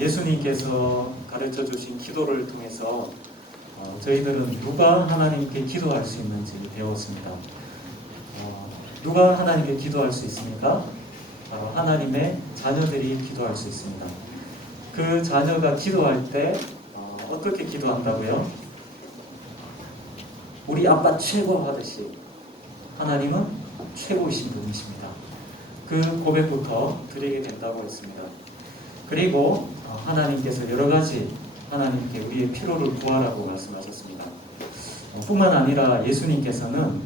예수님께서 가르쳐 주신 기도를 통해서 저희들은 누가 하나님께 기도할 수 있는지 배웠습니다. 누가 하나님께 기도할 수 있습니까? 바로 하나님의 자녀들이 기도할 수 있습니다. 그 자녀가 기도할 때 어떻게 기도한다고요? 우리 아빠 최고 하듯이 하나님은 최고이신 분이십니다. 그 고백부터 드리게 된다고 했습니다. 그리고 하나님께서 여러 가지 하나님께 우리의 필요를 구하라고 말씀하셨습니다. 뿐만 아니라 예수님께서는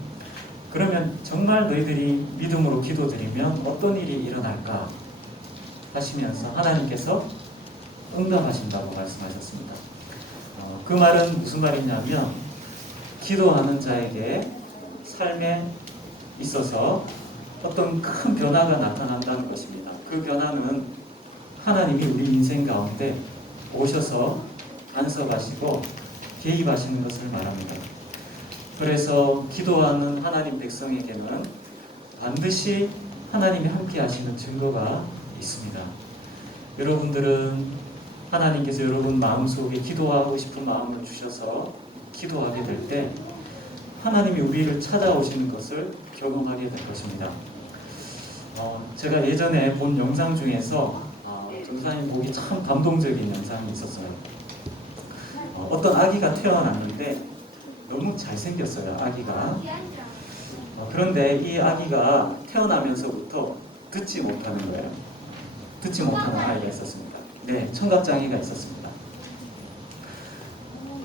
그러면 정말 너희들이 믿음으로 기도드리면 어떤 일이 일어날까 하시면서 하나님께서 응답하신다고 말씀하셨습니다. 그 말은 무슨 말이냐면 기도하는 자에게 삶에 있어서 어떤 큰 변화가 나타난다는 것입니다. 그 변화는 하나님이 우리 인생 가운데 오셔서 간섭하시고 개입하시는 것을 말합니다. 그래서 기도하는 하나님 백성에게는 반드시 하나님이 함께 하시는 증거가 있습니다. 여러분들은 하나님께서 여러분 마음속에 기도하고 싶은 마음을 주셔서 기도하게 될 때 하나님이 우리를 찾아오시는 것을 경험하게 될 것입니다. 제가 예전에 본 영상 중에서 전사님 보기 참 감동적인 영상이 있었어요. 어떤 아기가 태어났는데 너무 잘생겼어요, 아기가. 그런데 이 아기가 태어나면서부터 듣지 못하는 거예요. 듣지 못하는 아이가 있었습니다. 네, 청각장애가 있었습니다.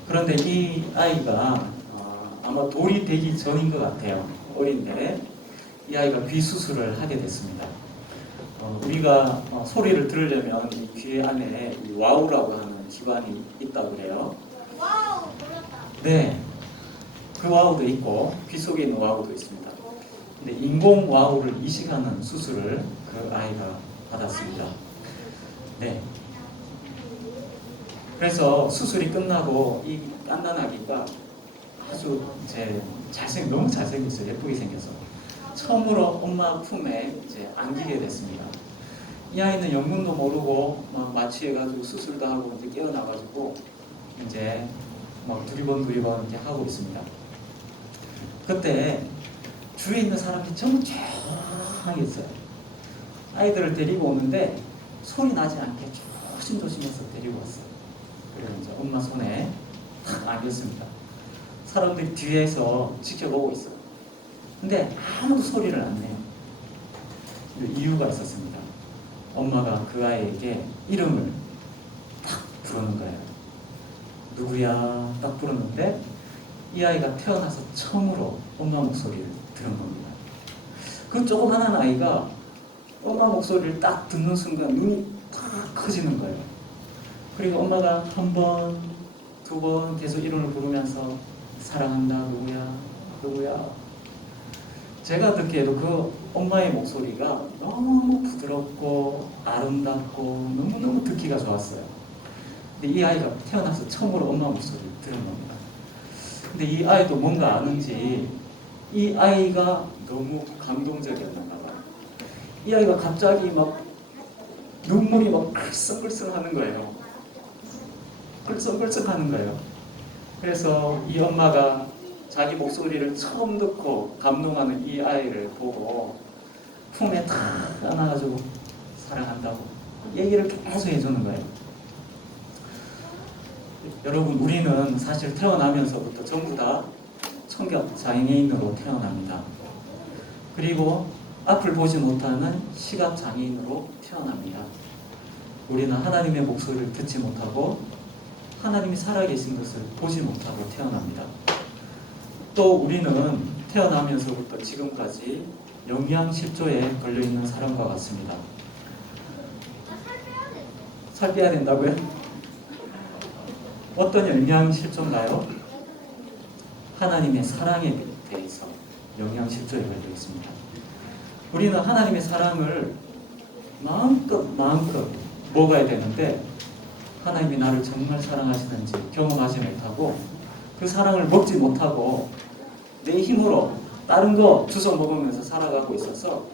그런데 이 아이가 아마 돌이 되기 전인 것 같아요. 어린데 이 아이가 귀 수술을 하게 됐습니다. 우리가 소리를 들으려면 이 귀 안에 이 와우라고 하는 기관이 있다고 그래요. 와우, 몰랐다. 네, 그 와우도 있고 귀 속에 있는 와우도 있습니다. 근데 인공 와우를 이식하는 수술을 그 아이가 받았습니다. 네. 그래서 수술이 끝나고 이 깐난아기가 아주 너무 잘생겼어요. 예쁘게 생겨서 처음으로 엄마 품에 안기게 됐습니다. 이 아이는 영문도 모르고 막 마취해가지고 수술도 하고 이제 깨어나가지고 이제 막 두리번 이렇게 하고 있습니다. 그때 주위에 있는 사람들이 전부 조용하게 있어요. 아이들을 데리고 오는데 소리 나지 않게 조심조심해서 데리고 왔어요. 그리고 이제 엄마 손에 탁 안겼습니다. 사람들이 뒤에서 지켜보고 있어요. 근데 아무도 소리를 안 내요. 이유가 있었습니다. 엄마가 그 아이에게 이름을 딱 부르는 거예요. 누구야? 딱 부르는데 이 아이가 태어나서 처음으로 엄마 목소리를 들은 겁니다. 그 조그만한 아이가 엄마 목소리를 딱 듣는 순간 눈이 탁 커지는 거예요. 그리고 엄마가 한 번, 두 번 계속 이름을 부르면서 사랑한다, 누구야? 제가 듣기에도 그 엄마의 목소리가 너무 부드럽고 아름답고 너무너무 듣기가 좋았어요. 근데 이 아이가 태어나서 처음으로 엄마 목소리를 들은 겁니다. 근데 이 아이도 뭔가 아는지 이 아이가 너무 감동적이었나 봐요. 이 아이가 갑자기 막 눈물이 막 글썽글썽 하는 거예요. 글썽글썽 하는 거예요. 그래서 이 엄마가 자기 목소리를 처음 듣고 감동하는 이 아이를 보고 품에 탁 안아가지고 사랑한다고 얘기를 계속 해주는 거예요. 여러분, 우리는 사실 태어나면서부터 전부 다 청각장애인으로 태어납니다. 그리고 앞을 보지 못하는 시각장애인으로 태어납니다. 우리는 하나님의 목소리를 듣지 못하고 하나님이 살아계신 것을 보지 못하고 태어납니다. 또 우리는 태어나면서부터 지금까지 영양실조에 걸려있는 사람과 같습니다. 살 빼야 된다고요? 어떤 영양실조인가요? 하나님의 사랑에 대해서 영양실조에 걸려 있습니다. 우리는 하나님의 사랑을 마음껏 먹어야 되는데 하나님이 나를 정말 사랑하시는지 경험하지 못하고 그 사랑을 먹지 못하고 내 힘으로 다른 거 주워 먹으면서 살아가고 있어서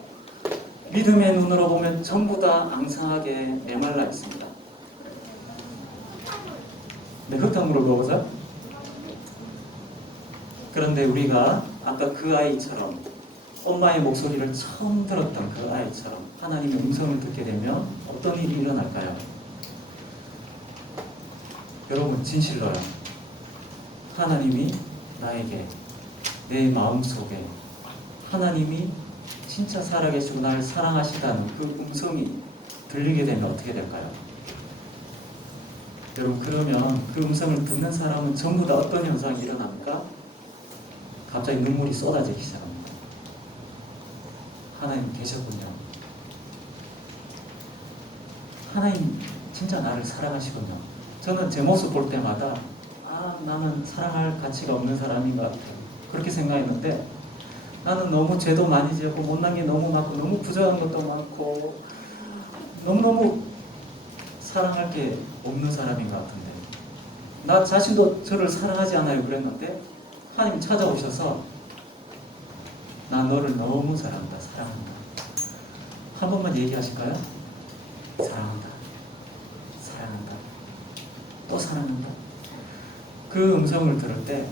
믿음의 눈으로 보면 전부 다 앙상하게 메말라 있습니다. 네, 흙탕물을 먹어서. 그런데 우리가 아까 그 아이처럼 엄마의 목소리를 처음 들었던 그 아이처럼 하나님의 음성을 듣게 되면 어떤 일이 일어날까요? 여러분, 진실로요. 하나님이 나에게, 내 마음속에 하나님이 진짜 살아계시고 나를 사랑하시다는 그 음성이 들리게 되면 어떻게 될까요? 여러분, 그러면 그 음성을 듣는 사람은 전부 다 어떤 현상이 일어납니까? 갑자기 눈물이 쏟아지기 시작합니다. 하나님 계셨군요. 하나님 진짜 나를 사랑하시군요. 저는 제 모습 볼 때마다 나는 사랑할 가치가 없는 사람인 것 같아요. 그렇게 생각했는데 나는 너무 죄도 많이 지었고 못난 게 너무 많고 너무 부족한 것도 많고 너무너무 사랑할 게 없는 사람인 것 같은데 나 자신도 저를 사랑하지 않아요 그랬는데 하나님 찾아오셔서 나 너를 너무 사랑한다. 사랑한다. 한 번만 얘기하실까요? 사랑한다. 사랑한다. 또 사랑한다. 그 음성을 들을 때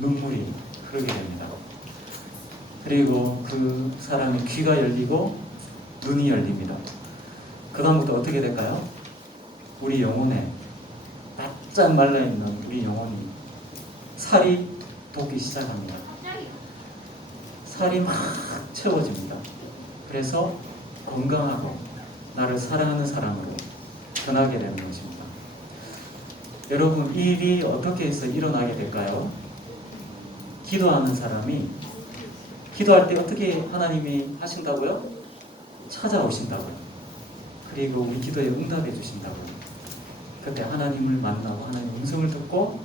눈물이 흐르게 됩니다. 그리고 그 사람의 귀가 열리고 눈이 열립니다. 그 다음부터 어떻게 될까요? 우리 영혼에 바짝 말라있는 우리 영혼이 살이 돋기 시작합니다. 살이 막 채워집니다. 그래서 건강하고 나를 사랑하는 사람으로 변하게 되는 것입니다. 여러분, 이 일이 어떻게 해서 일어나게 될까요? 기도하는 사람이 기도할 때 어떻게 하나님이 하신다고요? 찾아오신다고요. 그리고 우리 기도에 응답해 주신다고요. 그때 하나님을 만나고 하나님의 음성을 듣고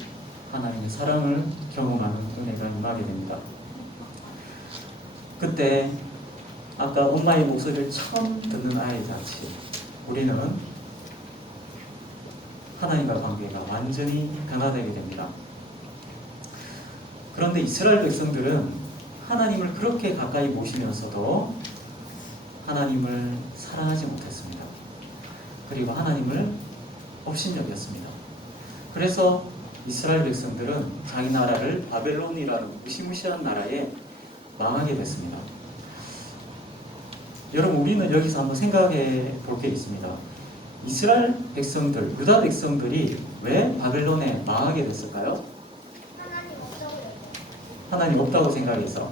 하나님의 사랑을 경험하는 은혜가 임하게 됩니다. 그때 아까 엄마의 목소리를 처음 듣는 아이같이 우리는 하나님과 관계가 완전히 변화되게 됩니다. 그런데 이스라엘 백성들은 하나님을 그렇게 가까이 모시면서도 하나님을 사랑하지 못했습니다. 그리고 하나님을 업신여겼습니다. 그래서 이스라엘 백성들은 자기 나라를 바벨론이라는 무시무시한 나라에 망하게 됐습니다. 여러분, 우리는 여기서 한번 생각해 볼 게 있습니다. 이스라엘 백성들, 유다 백성들이 왜 바벨론에 망하게 됐을까요? 하나님 없다고 생각해서.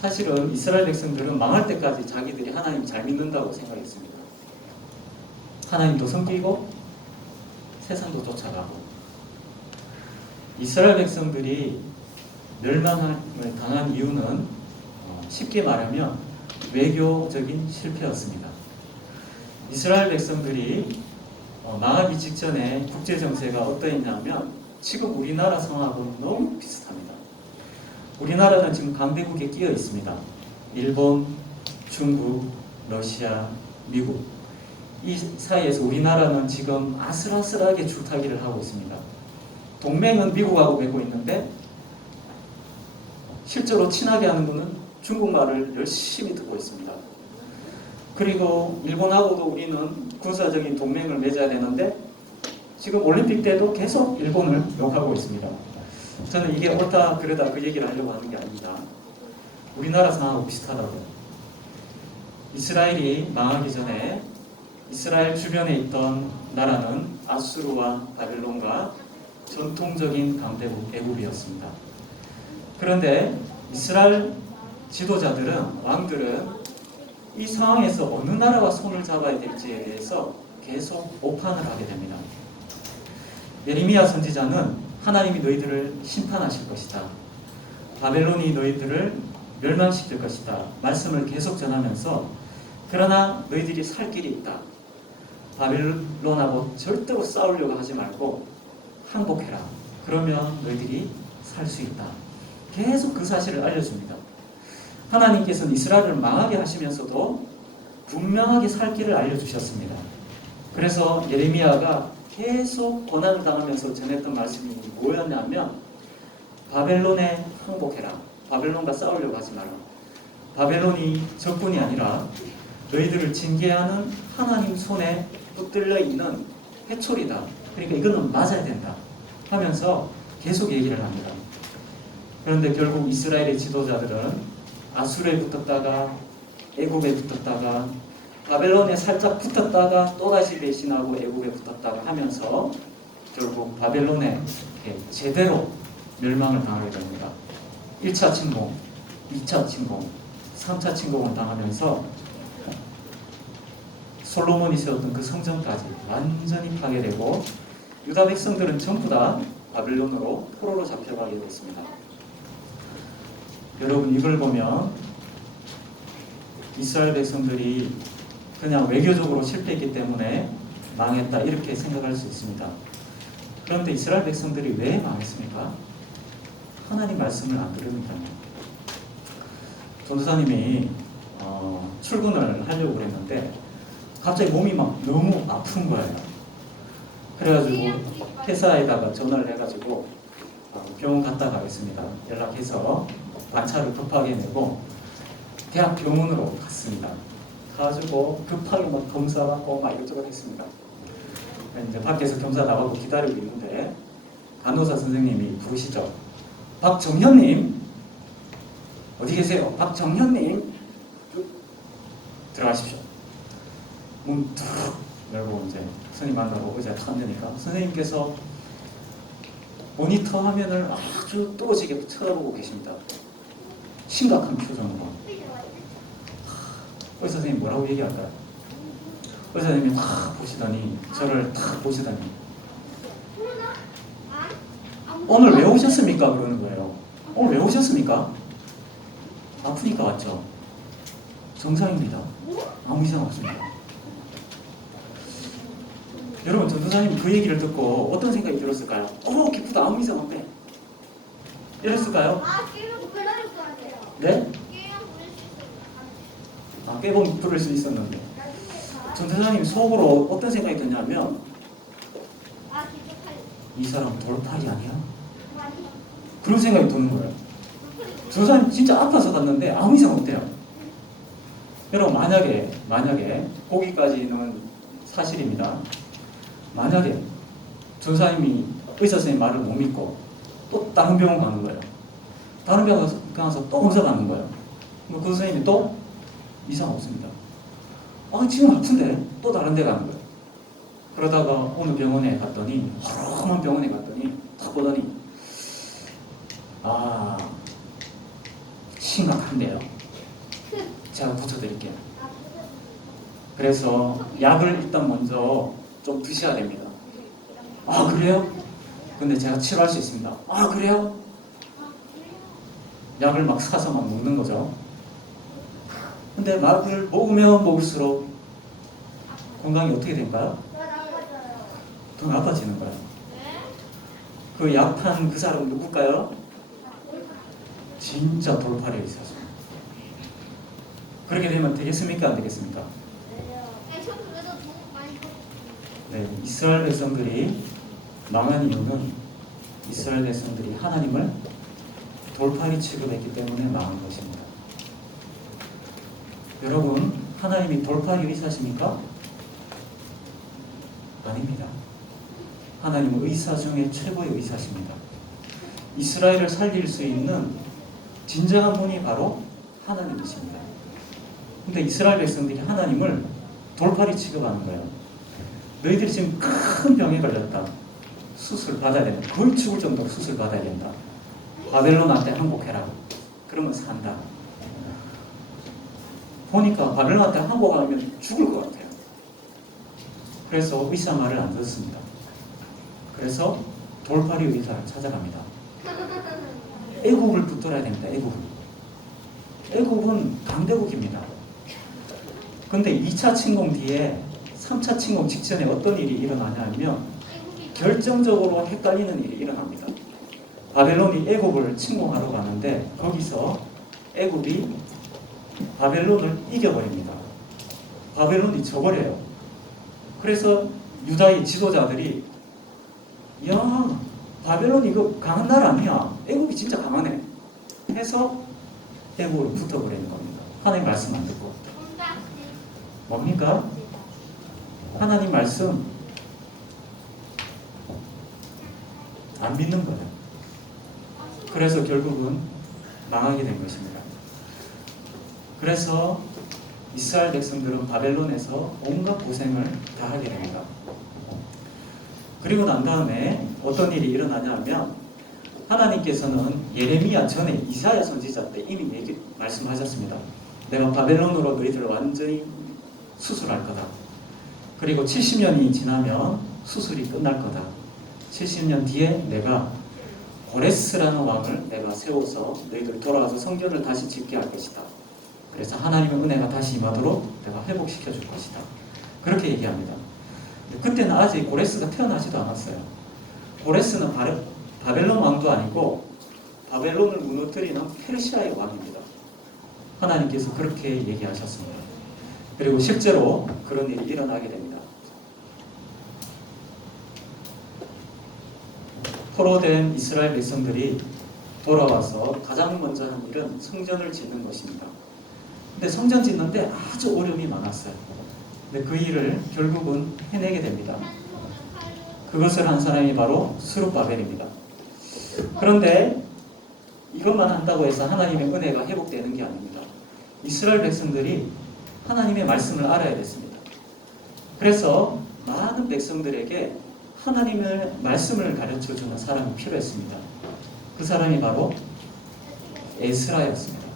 사실은 이스라엘 백성들은 망할 때까지 자기들이 하나님 잘 믿는다고 생각했습니다. 하나님도 섬기고 세상도 쫓아가고. 이스라엘 백성들이 멸망을 당한 이유는 쉽게 말하면 외교적인 실패였습니다. 이스라엘 백성들이 망하기 직전에 국제정세가 어떠했냐면 지금 우리나라 상황하고는 너무 비슷합니다. 우리나라는 지금 강대국에 끼어 있습니다. 일본, 중국, 러시아, 미국. 이 사이에서 우리나라는 지금 아슬아슬하게 줄타기를 하고 있습니다. 동맹은 미국하고 맺고 있는데 실제로 친하게 하는 분은 중국말을 열심히 듣고 있습니다. 그리고 일본하고도 우리는 군사적인 동맹을 맺어야 되는데 지금 올림픽 때도 계속 일본을 욕하고 있습니다. 저는 이게 옳다 그러다 그 얘기를 하려고 하는 게 아닙니다. 우리나라 상황하고 비슷하다고요. 이스라엘이 망하기 전에 이스라엘 주변에 있던 나라는 아수르와 바벨론과 전통적인 강대국 애굽이었습니다. 그런데 이스라엘 지도자들은, 왕들은 이 상황에서 어느 나라와 손을 잡아야 될지에 대해서 계속 오판을 하게 됩니다. 예레미야 선지자는 하나님이 너희들을 심판하실 것이다. 바벨론이 너희들을 멸망시킬 것이다. 말씀을 계속 전하면서 그러나 너희들이 살 길이 있다. 바벨론하고 절대로 싸우려고 하지 말고 항복해라. 그러면 너희들이 살 수 있다. 계속 그 사실을 알려줍니다. 하나님께서는 이스라엘을 망하게 하시면서도 분명하게 살 길을 알려주셨습니다. 그래서 예레미야가 계속 고난을 당하면서 전했던 말씀이 뭐였냐면 바벨론에 항복해라. 바벨론과 싸우려고 하지 마라. 바벨론이 적군이 아니라 너희들을 징계하는 하나님 손에 붙들려 있는 해초리다. 그러니까 이거는 맞아야 된다 하면서 계속 얘기를 합니다. 그런데 결국 이스라엘의 지도자들은 아수르에 붙었다가 애굽에 붙었다가 바벨론에 살짝 붙었다가 또다시 배신하고 애굽에 붙었다가 하면서 결국 바벨론에 제대로 멸망을 당하게 됩니다. 1차 침공, 2차 침공, 3차 침공을 당하면서 솔로몬이 세웠던 그 성전까지 완전히 파괴되고 유다 백성들은 전부 다 바벨론으로 포로로 잡혀가게 됐습니다. 여러분 이걸 보면 이스라엘 백성들이 그냥 외교적으로 실패했기 때문에 망했다 이렇게 생각할 수 있습니다. 그런데 이스라엘 백성들이 왜 망했습니까? 하나님 말씀을 안 들으니까요. 전도사님이 출근을 하려고 그랬는데 갑자기 몸이 막 너무 아픈 거예요. 그래가지고 회사에다가 전화를 해가지고 병원 갔다 가겠습니다. 연락해서 반차를 급하게 내고 대학 병원으로 갔습니다. 가지고 급하게 막 검사하고 막 이것저것 했습니다. 이제 밖에서 검사 나가고 기다리고 있는데 간호사 선생님이 부르시죠. 박정현님 어디 계세요? 박정현님 들어가십시오. 문 툭 열고 이제 선생님 만나고 의자에 탁 앉으니까 선생님께서 모니터 화면을 아주 또지게 쳐다보고 계십니다. 심각한 표정으로. 의사 선생님 뭐라고 얘기할까요? 의사 선생님이 탁 보시더니 저를 탁 보시더니 오늘 왜 오셨습니까? 그러는 거예요. 오늘 왜 오셨습니까? 아프니까 왔죠. 정상입니다. 아무 이상 없습니다. 여러분 전도사님 그 얘기를 듣고 어떤 생각이 들었을까요? 기쁘다 아무 이상 없네 이랬을까요? 게임은 부를 수 있어요. 네? 게임 부를 수 있어요. 깨봉 부를 수 있었는데 전도사님 속으로 어떤 생각이 드냐면 이 사람 돌팔이 아니야? 그런 생각이 드는 거예요. 전도사님 진짜 아파서 갔는데 아무 이상 없대요. 여러분 만약에 거기까지는 사실입니다. 만약에 전도사님이 의사 선생님 말을 못 믿고 또 다른 병원 가는 거예요. 다른 병원 가서 또 검사 가는 거예요. 그 선생님이 또 이상 없습니다. 지금 아픈데 또 다른 데 가는 거예요. 그러다가 어느 병원에 갔더니 허름한 병원에 갔더니 딱 보더니 심각한데요. 제가 고쳐드릴게요. 그래서 약을 일단 먼저 좀 드셔야 됩니다. 그래요? 근데 제가 치료할 수 있습니다. 그래요? 약을 막 사서 막 먹는 거죠. 근데 약을 먹으면 먹을수록 건강이 어떻게 될까요? 더 나빠지는 거예요. 그 약판 그 사람 누굴까요? 진짜 돌팔이 의사죠. 그렇게 되면 되겠습니까? 안 되겠습니까? 네, 이스라엘 백성들이 망한 이유는 이스라엘 백성들이 하나님을 돌팔이 취급했기 때문에 망한 것입니다. 여러분, 하나님이 돌팔이 의사십니까? 아닙니다. 하나님은 의사 중에 최고의 의사십니다. 이스라엘을 살릴 수 있는 진정한 분이 바로 하나님이십니다. 근데 이스라엘 백성들이 하나님을 돌팔이 취급하는 거예요. 너희들이 지금 큰 병에 걸렸다. 수술 받아야 된다. 거의 죽을 정도로 수술 받아야 된다. 바벨론한테 항복해라. 그러면 산다. 보니까 바벨론한테 항복하면 죽을 것 같아요. 그래서 의사 말을 안 듣습니다. 그래서 돌팔이 의사를 찾아갑니다. 애굽을 붙들어야 됩니다. 애굽은 강대국입니다. 근데 2차 침공 뒤에 3차 침공 직전에 어떤 일이 일어나냐면 결정적으로 헷갈리는 일이 일어납니다. 바벨론이 애굽을 침공하러 가는데 거기서 애굽이 바벨론을 이겨버립니다. 바벨론이 져버려요. 그래서 유다의 지도자들이 야, 바벨론 이거 강한 나라 아니야. 애굽이 진짜 강하네. 해서 애굽으로 붙어버리는 겁니다. 하나님 말씀 안 듣고. 뭡니까? 하나님 말씀 안 믿는 거예요. 그래서 결국은 망하게 된 것입니다. 그래서 이스라엘 백성들은 바벨론에서 온갖 고생을 다 하게 됩니다. 그리고 난 다음에 어떤 일이 일어나냐면 하나님께서는 예레미야 전에 이사야 선지자 때 이미 말씀하셨습니다. 내가 바벨론으로 너희들을 완전히 수술할 거다. 그리고 70년이 지나면 수술이 끝날 거다. 70년 뒤에 내가 고레스라는 왕을 내가 세워서 너희들 돌아와서 성전을 다시 짓게 할 것이다. 그래서 하나님의 은혜가 다시 임하도록 내가 회복시켜 줄 것이다. 그렇게 얘기합니다. 그때는 아직 고레스가 태어나지도 않았어요. 고레스는 바벨론 왕도 아니고 바벨론을 무너뜨리는 페르시아의 왕입니다. 하나님께서 그렇게 얘기하셨습니다. 그리고 실제로 그런 일이 일어나게 됩니다. 포로된 이스라엘 백성들이 돌아와서 가장 먼저 한 일은 성전을 짓는 것입니다. 근데 성전 짓는데 아주 어려움이 많았어요. 근데 그 일을 결국은 해내게 됩니다. 그것을 한 사람이 바로 스룹바벨입니다. 그런데 이것만 한다고 해서 하나님의 은혜가 회복되는 게 아닙니다. 이스라엘 백성들이 하나님의 말씀을 알아야 됐습니다. 그래서 많은 백성들에게 하나님의 말씀을 가르쳐주는 사람이 필요했습니다. 그 사람이 바로 에스라였습니다.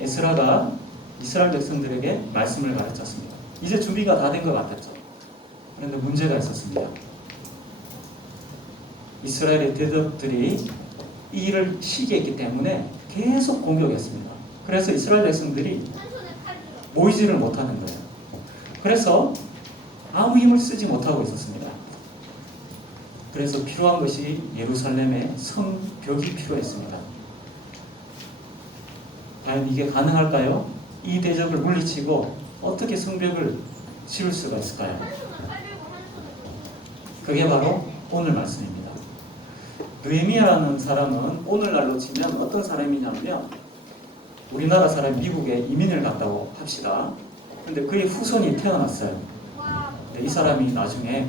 에스라가 이스라엘 백성들에게 말씀을 가르쳤습니다. 이제 준비가 다 된 것 같았죠. 그런데 문제가 있었습니다. 이스라엘의 대적들이 이 일을 시기했기 때문에 계속 공격했습니다. 그래서 이스라엘 백성들이 모이지를 못하는 거예요. 그래서 아무 힘을 쓰지 못하고 있었습니다. 그래서 필요한 것이 예루살렘의 성벽이 필요했습니다. 과연 이게 가능할까요? 이 대적을 물리치고 어떻게 성벽을 지을 수가 있을까요? 그게 바로 오늘 말씀입니다. 느헤미야라는 사람은 오늘날로 치면 어떤 사람이냐면 우리나라 사람 미국에 이민을 갔다고 합시다. 근데 그의 후손이 태어났어요. 근데 이 사람이 나중에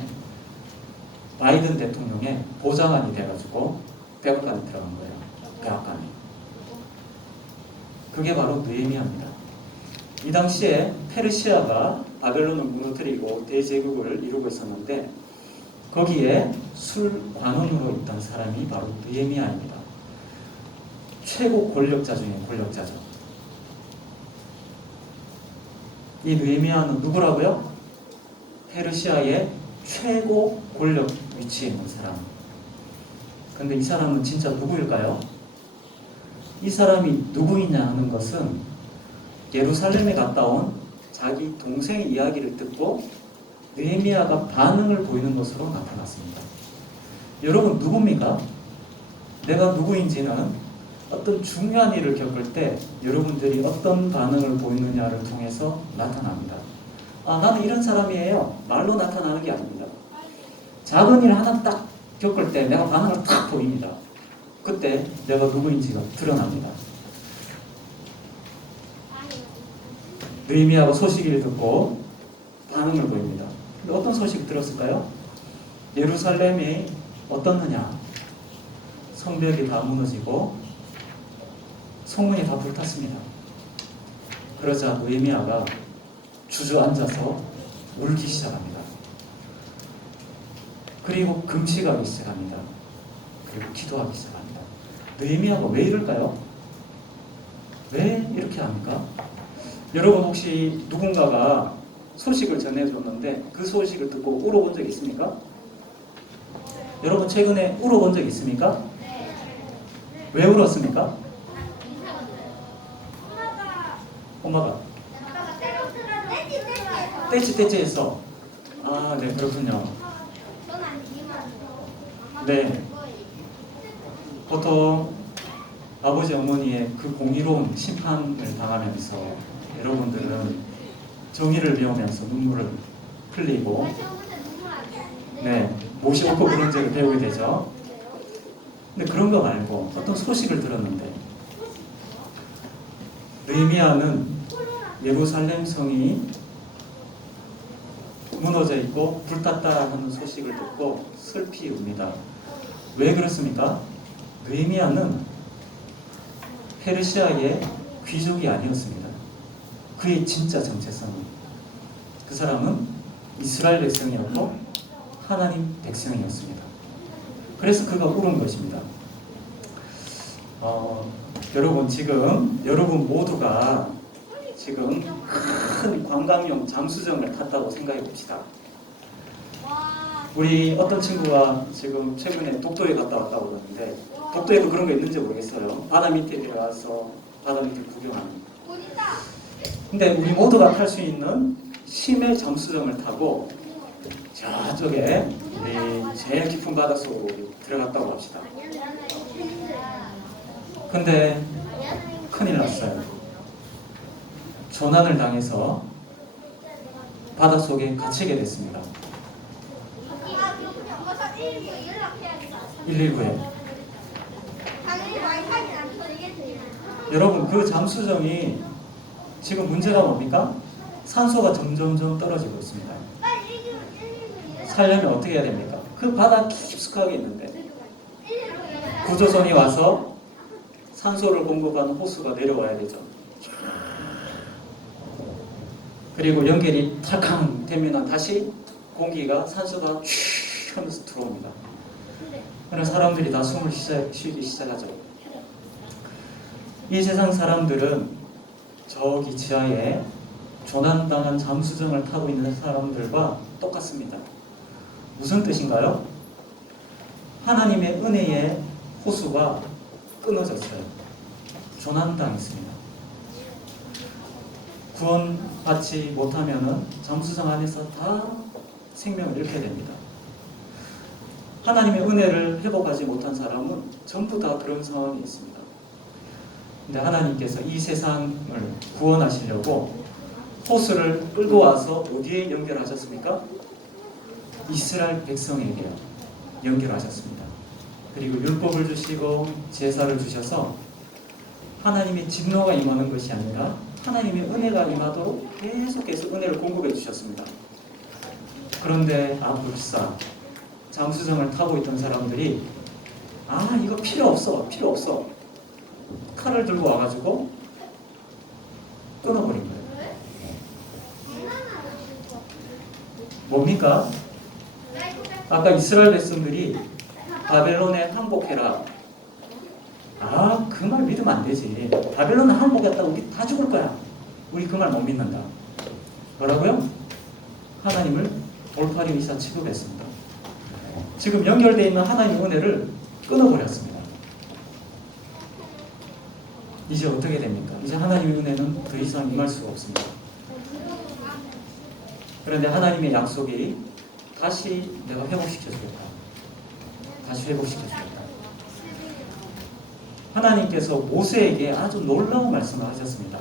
바이든 대통령의 보좌관이 돼가지고 백악관에 들어간 거예요. 백악관에. 그게 바로 느헤미야입니다. 이 당시에 페르시아가 바벨론을 무너뜨리고 대제국을 이루고 있었는데 거기에 술관원으로 있던 사람이 바로 느헤미야입니다. 최고 권력자 중에 권력자죠. 이 느헤미야는 누구라고요? 페르시아의 최고 권력 위치에 있는 사람. 근데 이 사람은 진짜 누구일까요? 이 사람이 누구이냐 하는 것은 예루살렘에 갔다 온 자기 동생의 이야기를 듣고 느헤미야가 반응을 보이는 것으로 나타났습니다. 여러분 누굽니까? 내가 누구인지는 어떤 중요한 일을 겪을 때 여러분들이 어떤 반응을 보이느냐를 통해서 나타납니다. 아, 나는 이런 사람이에요. 말로 나타나는 게 아닙니다. 작은 일 하나 딱 겪을 때 내가 반응을 딱 보입니다. 그때 내가 누구인지가 드러납니다. 느헤미야가 소식을 듣고 반응을 보입니다. 근데 어떤 소식 들었을까요? 예루살렘이 어떻느냐? 성벽이 다 무너지고 성문이 다 불탔습니다. 그러자 느헤미야가 주저앉아서 울기 시작합니다. 그리고 금식하기 시작합니다. 그리고 기도하기 시작합니다. 느헤미야가 왜 이럴까요? 왜 이렇게 합니까? 여러분 혹시 누군가가 소식을 전해줬는데 그 소식을 듣고 울어본 적 있습니까? 여러분 최근에 울어본 적 있습니까? 왜 울었습니까? 엄마가 떼찌 했어. 아, 네, 그렇군요. 네, 보통 아버지 어머니의 그 공의로운 심판을 당하면서 여러분들은 정의를 배우면서 눈물을 흘리고 네, 못이 옳고 그른 죄를 배우게 되죠. 근데 그런 거 말고 어떤 소식을 들었는데 느헤미야는 예루살렘 성이 무너져 있고 불탔다는 소식을 듣고 슬피 웁니다. 왜 그렇습니까? 느헤미야는 페르시아의 귀족이 아니었습니다. 그의 진짜 정체성은, 그 사람은 이스라엘 백성이었고 하나님 백성이었습니다. 그래서 그가 울은 것입니다. 여러분, 지금 여러분 모두가 지금 큰 관광용 잠수정을 탔다고 생각해 봅시다. 와. 우리 어떤 친구가 지금 최근에 독도에 갔다 왔다고 그러는데, 독도에도 그런 거 있는지 모르겠어요. 바다 밑에 들어가서 바다 밑을 구경하는. 어딨다. 근데 우리 모두가 탈 수 있는 심해 잠수정을 타고 저쪽에 우리 제일 깊은 바닷속으로 들어갔다고 합시다. 근데 큰일 났어요. 조난을 당해서 바닷속에 갇히게 됐습니다. 아, 그렇군요. 엄마가 119에 연락해야겠다. 119에. 당연히 와이파이는 안 터지겠지. 여러분, 그 잠수정이 지금 문제가 뭡니까? 산소가 점점점 떨어지고 있습니다. 빨리 119에 살려면 어떻게 해야 됩니까? 그 바다 깊숙하게 있는데 구조선이 와서 산소를 공급하는 호수가 내려와야 되죠. 그리고 연결이 탁항 되면 다시 공기가 산소가 휘 하면서 들어옵니다. 그래서 사람들이 다 숨을 쉬기 시작하죠. 이 세상 사람들은 저기 지하에 조난당한 잠수정을 타고 있는 사람들과 똑같습니다. 무슨 뜻인가요? 하나님의 은혜의 호수가 끊어졌어요. 조난당했습니다. 구원받지 못하면 잠수정 안에서 다 생명을 잃게 됩니다. 하나님의 은혜를 회복하지 못한 사람은 전부 다 그런 상황이 있습니다. 근데 하나님께서 이 세상을 구원하시려고 호수를 끌고 와서 어디에 연결하셨습니까? 이스라엘 백성에게 연결하셨습니다. 그리고 율법을 주시고 제사를 주셔서 하나님의 진노가 임하는 것이 아니라 하나님의 은혜가 임하도록 계속해서 은혜를 공급해 주셨습니다. 그런데 불사 잠수정을 타고 있던 사람들이 이거 필요 없어 칼을 들고 와가지고 끊어버린 거예요. 뭡니까? 아까 이스라엘 백성들이 바벨론에 항복해라. 그 말 믿으면 안 되지. 바벨론에 항복했다고 우리 다 죽을 거야. 우리 그 말 못 믿는다. 뭐라고요? 하나님을 돌팔이 의사 취급했습니다. 지금 연결되어 있는 하나님의 은혜를 끊어버렸습니다. 이제 어떻게 됩니까? 이제 하나님의 은혜는 더 이상 임할 수가 없습니다. 그런데 하나님의 약속이 다시 내가 회복시켜주겠다. 다시 회복시켜주겠다. 하나님께서 모세에게 아주 놀라운 말씀을 하셨습니다.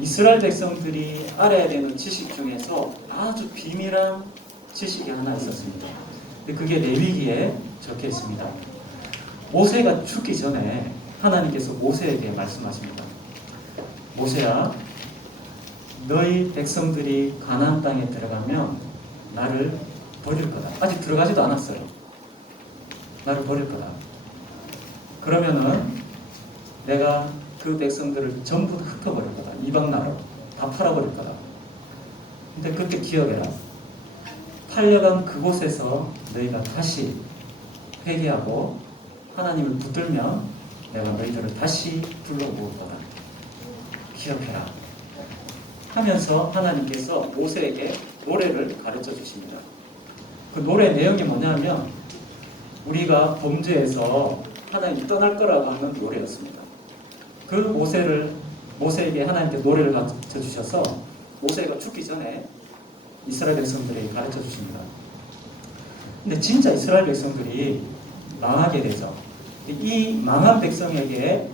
이스라엘 백성들이 알아야 되는 지식 중에서 아주 비밀한 지식이 하나 있었습니다. 그게 레위기에 적혀 있습니다. 모세가 죽기 전에 하나님께서 모세에게 말씀하십니다. 모세야, 너희 백성들이 가나안 땅에 들어가면 나를 버릴 거다. 아직 들어가지도 않았어요. 나를 버릴 거다. 그러면은 내가 그 백성들을 전부 흩어버릴 거다. 이방 나라로 다 팔아버릴 거다. 근데 그때 기억해라. 팔려간 그곳에서 너희가 다시 회개하고 하나님을 붙들면 내가 너희들을 다시 불러모을 거다. 기억해라. 하면서 하나님께서 모세에게 노래를 가르쳐 주십니다. 그 노래 내용이 뭐냐면 우리가 범죄에서 하나님이 떠날 거라고 하는 노래였습니다. 그 모세에게 하나님께 노래를 가르쳐 주셔서 모세가 죽기 전에 이스라엘 백성들에게 가르쳐 주십니다. 근데 진짜 이스라엘 백성들이 망하게 되죠. 이 망한 백성에게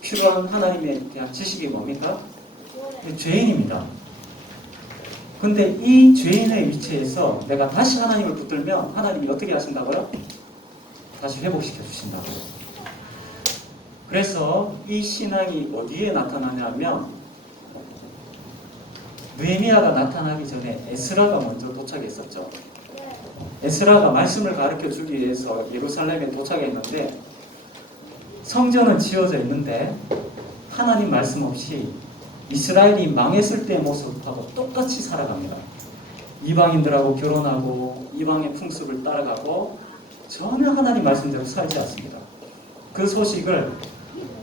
필요한 하나님에 대한 지식이 뭡니까? 죄인입니다. 근데 이 죄인의 위치에서 내가 다시 하나님을 붙들면 하나님이 어떻게 하신다고요? 다시 회복시켜 주신다고요. 그래서 이 신앙이 어디에 나타나냐면 느헤미야가 나타나기 전에 에스라가 먼저 도착했었죠. 에스라가 말씀을 가르쳐 주기 위해서 예루살렘에 도착했는데 성전은 지어져 있는데 하나님 말씀 없이 이스라엘이 망했을 때의 모습하고 똑같이 살아갑니다. 이방인들하고 결혼하고 이방의 풍습을 따라가고 전혀 하나님 말씀대로 살지 않습니다. 그 소식을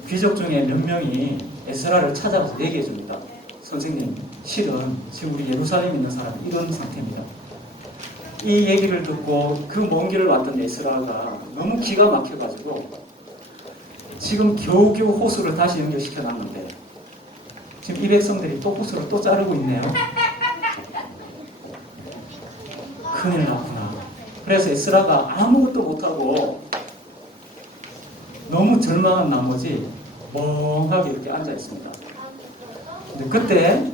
귀족 중에 몇 명이 에스라를 찾아가서 얘기해 줍니다. 선생님, 실은 지금 우리 예루살렘에 있는 사람이 이런 상태입니다. 이 얘기를 듣고 그 먼 길을 왔던 에스라가 너무 기가 막혀가지고 지금 겨우겨우 호수를 다시 연결시켜 놨는데 지금 이 백성들이 또 호수를 또 자르고 있네요. 큰일 났구나. 그래서 에스라가 아무것도 못하고 너무 절망한 나머지 멍하게 이렇게 앉아 있습니다. 근데 그때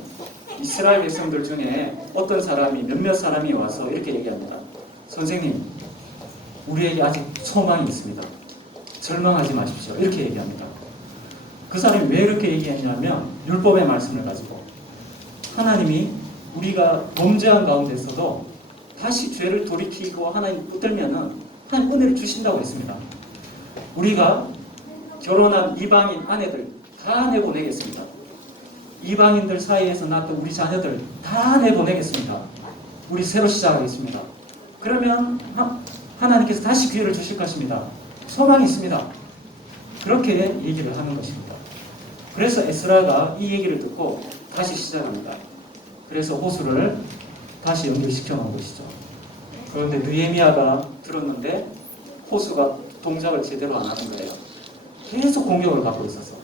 이스라엘 백성들 중에 어떤 사람이 몇몇 사람이 와서 이렇게 얘기합니다. 선생님, 우리에게 아직 소망이 있습니다. 절망하지 마십시오. 이렇게 얘기합니다. 그 사람이 왜 이렇게 얘기했냐면 율법의 말씀을 가지고 하나님이 우리가 범죄한 가운데서도 다시 죄를 돌이키고 하나님 붙들면은 하나님 은혜를 주신다고 했습니다. 우리가 결혼한 이방인 아내들 다 내보내겠습니다. 이방인들 사이에서 낳았던 우리 자녀들 다 내보내겠습니다. 우리 새로 시작하겠습니다. 그러면 하나님께서 다시 기회를 주실 것입니다. 소망이 있습니다. 그렇게 얘기를 하는 것입니다. 그래서 에스라가 이 얘기를 듣고 다시 시작합니다. 그래서 호수를 다시 연결시켜 놓은 것이죠. 그런데 느헤미야가 들었는데 호수가 동작을 제대로 안 하는 거예요. 계속 공격을 받고 있었어.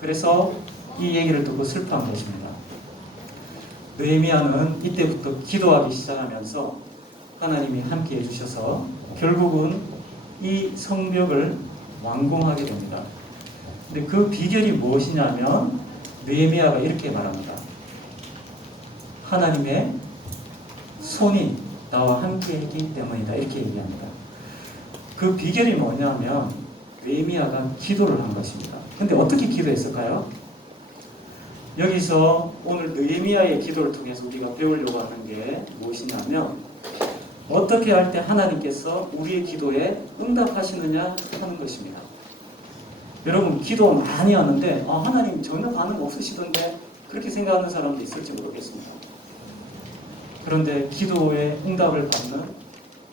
그래서 이 얘기를 듣고 슬퍼한 것입니다. 느헤미야는 이때부터 기도하기 시작하면서 하나님이 함께 해주셔서 결국은 이 성벽을 완공하게 됩니다. 근데 그 비결이 무엇이냐면 느헤미야가 이렇게 말합니다. 하나님의 손이 나와 함께 했기 때문이다. 이렇게 얘기합니다. 그 비결이 뭐냐면 느헤미야가 기도를 한 것입니다. 근데 어떻게 기도했을까요? 여기서 오늘 느헤미야의 기도를 통해서 우리가 배우려고 하는 게 무엇이냐면 어떻게 할 때 하나님께서 우리의 기도에 응답하시느냐 하는 것입니다. 여러분 기도 많이 하는데 하나님 전혀 반응 없으시던데 그렇게 생각하는 사람도 있을지 모르겠습니다. 그런데 기도에 응답을 받는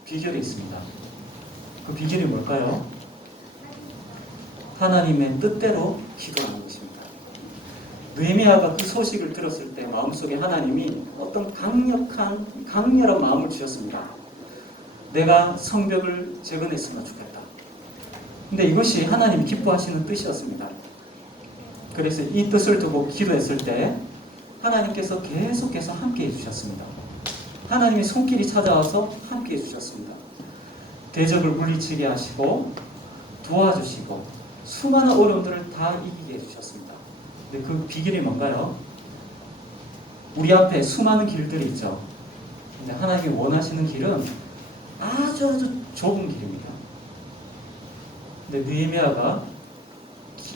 비결이 있습니다. 그 비결이 뭘까요? 하나님의 뜻대로 기도하는 것입니다. 느헤미야가 그 소식을 들었을 때 마음속에 하나님이 어떤 강렬한 마음을 주셨습니다. 내가 성벽을 재건했으면 좋겠다. 근데 이것이 하나님이 기뻐하시는 뜻이었습니다. 그래서 이 뜻을 두고 기도했을 때 하나님께서 계속해서 함께 해주셨습니다. 하나님의 손길이 찾아와서 함께 해주셨습니다. 대적을 물리치게 하시고 도와주시고 수많은 어려움들을 다 이기게 해주셨습니다. 근데 그 비결이 뭔가요? 우리 앞에 수많은 길들이 있죠. 근데 하나님이 원하시는 길은 아주 좁은 길입니다. 근데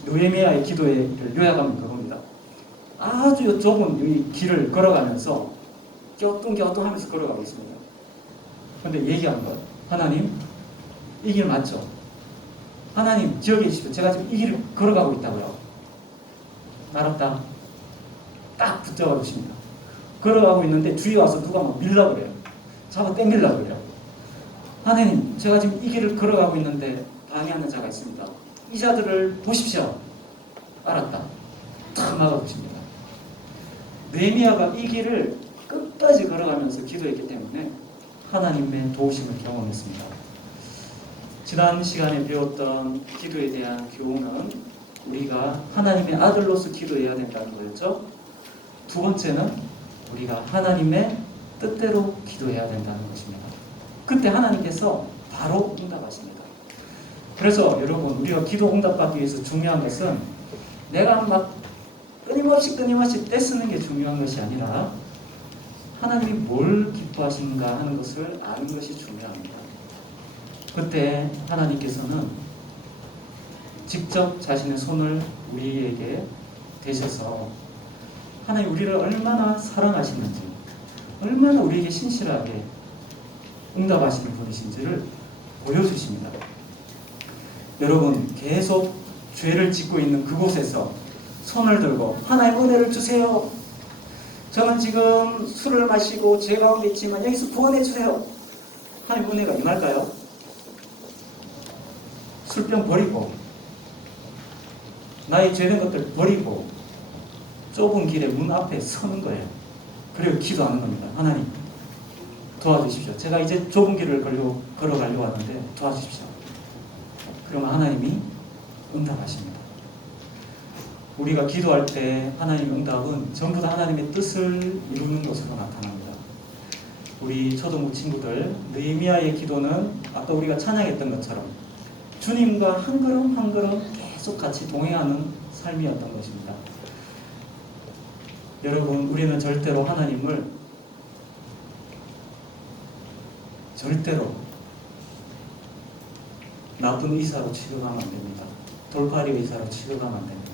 느헤미야의 기도를 요약하면 그겁니다. 아주 좁은 이 길을 걸어가면서 갸우뚱갸우뚱 하면서 걸어가고 있습니다. 그런데 얘기하는 것, 하나님 이 길 맞죠? 하나님 기억해 주십시오. 제가 지금 이 길을 걸어가고 있다고요. 알았다. 딱 붙잡아 주십니다. 걸어가고 있는데 주위에 와서 누가 막 밀려고 그래요. 잡아 당기려고 그래요. 하나님 제가 지금 이 길을 걸어가고 있는데 방해하는 자가 있습니다. 이 자들을 보십시오. 알았다. 탁 막아주십니다. 느헤미야가 이 길을 끝까지 걸어가면서 기도했기 때문에 하나님의 도우심을 경험했습니다. 지난 시간에 배웠던 기도에 대한 교훈은 우리가 하나님의 아들로서 기도해야 된다는 거였죠. 두 번째는 우리가 하나님의 뜻대로 기도해야 된다는 것입니다. 그때 하나님께서 바로 응답하십니다. 그래서 여러분 우리가 기도 응답받기 위해서 중요한 것은 내가 막 끊임없이 떼쓰는 게 중요한 것이 아니라 하나님이 뭘 기뻐하시는가 하는 것을 아는 것이 중요합니다. 그때 하나님께서는 직접 자신의 손을 우리에게 대셔서 하나님 우리를 얼마나 사랑하시는지 얼마나 우리에게 신실하게 응답하시는 분이신지를 보여주십니다. 여러분 계속 죄를 짓고 있는 그곳에서 손을 들고 하나님 은혜를 주세요. 저는 지금 술을 마시고 죄 가운데 있지만 여기서 구원해 주세요. 하나님 은혜가 임할까요? 술병 버리고 나의 죄된 것들 버리고 좁은 길의 문 앞에 서는 거예요. 그리고 기도하는 겁니다. 하나님 도와주십시오. 제가 이제 좁은 길을 걸어가려고 하는데 도와주십시오. 그러면 하나님이 응답하십니다. 우리가 기도할 때 하나님의 응답은 전부 다 하나님의 뜻을 이루는 것으로 나타납니다. 우리 초등부 친구들 느헤미야의 기도는 아까 우리가 찬양했던 것처럼 주님과 한 걸음 한 걸음 계속 같이 동행하는 삶이었던 것입니다. 여러분 우리는 절대로 하나님을 절대로 나쁜 의사로 취급하면 안 됩니다. 돌팔이 의사로 취급하면 안 됩니다.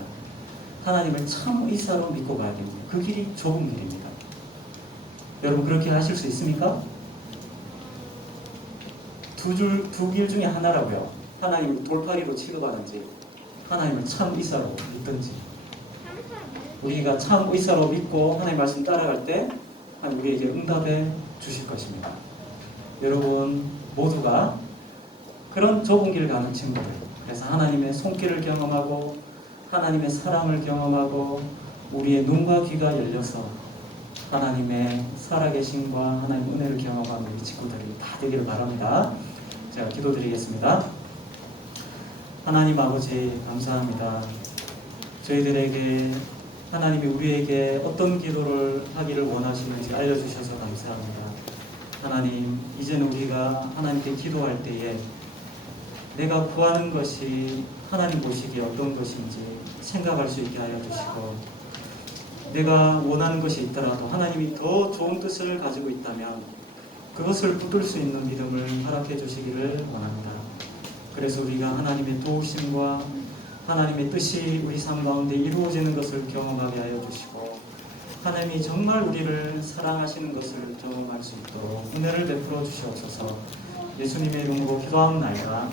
하나님을 참 의사로 믿고 가야 됩니다. 그 길이 좁은 길입니다. 여러분 그렇게 하실 수 있습니까? 두 길 중에 하나라고요. 하나님을 돌팔이로 취급하는지 하나님을 참 의사로 믿든지. 우리가 참 의사로 믿고 하나님 말씀 따라갈 때 하나님 우리에게 응답해 주실 것입니다. 여러분 모두가 그런 좁은 길 가는 친구들, 그래서 하나님의 손길을 경험하고 하나님의 사랑을 경험하고 우리의 눈과 귀가 열려서 하나님의 살아계심과 하나님의 은혜를 경험하는 우리 친구들이 다 되기를 바랍니다. 제가 기도드리겠습니다. 하나님 아버지 감사합니다. 저희들에게 하나님이 우리에게 어떤 기도를 하기를 원하시는지 알려주셔서 감사합니다. 하나님 이제는 우리가 하나님께 기도할 때에 내가 구하는 것이 하나님 보시기에 어떤 것인지 생각할 수 있게 하여 주시고 내가 원하는 것이 있더라도 하나님이 더 좋은 뜻을 가지고 있다면 그것을 붙들 수 있는 믿음을 허락해 주시기를 원합니다. 그래서 우리가 하나님의 도우심과 하나님의 뜻이 우리 삶 가운데 이루어지는 것을 경험하게 하여 주시고 하나님이 정말 우리를 사랑하시는 것을 경험할 수 있도록 은혜를 베풀어 주시옵소서. 예수님의 이름으로 기도하옵나이다.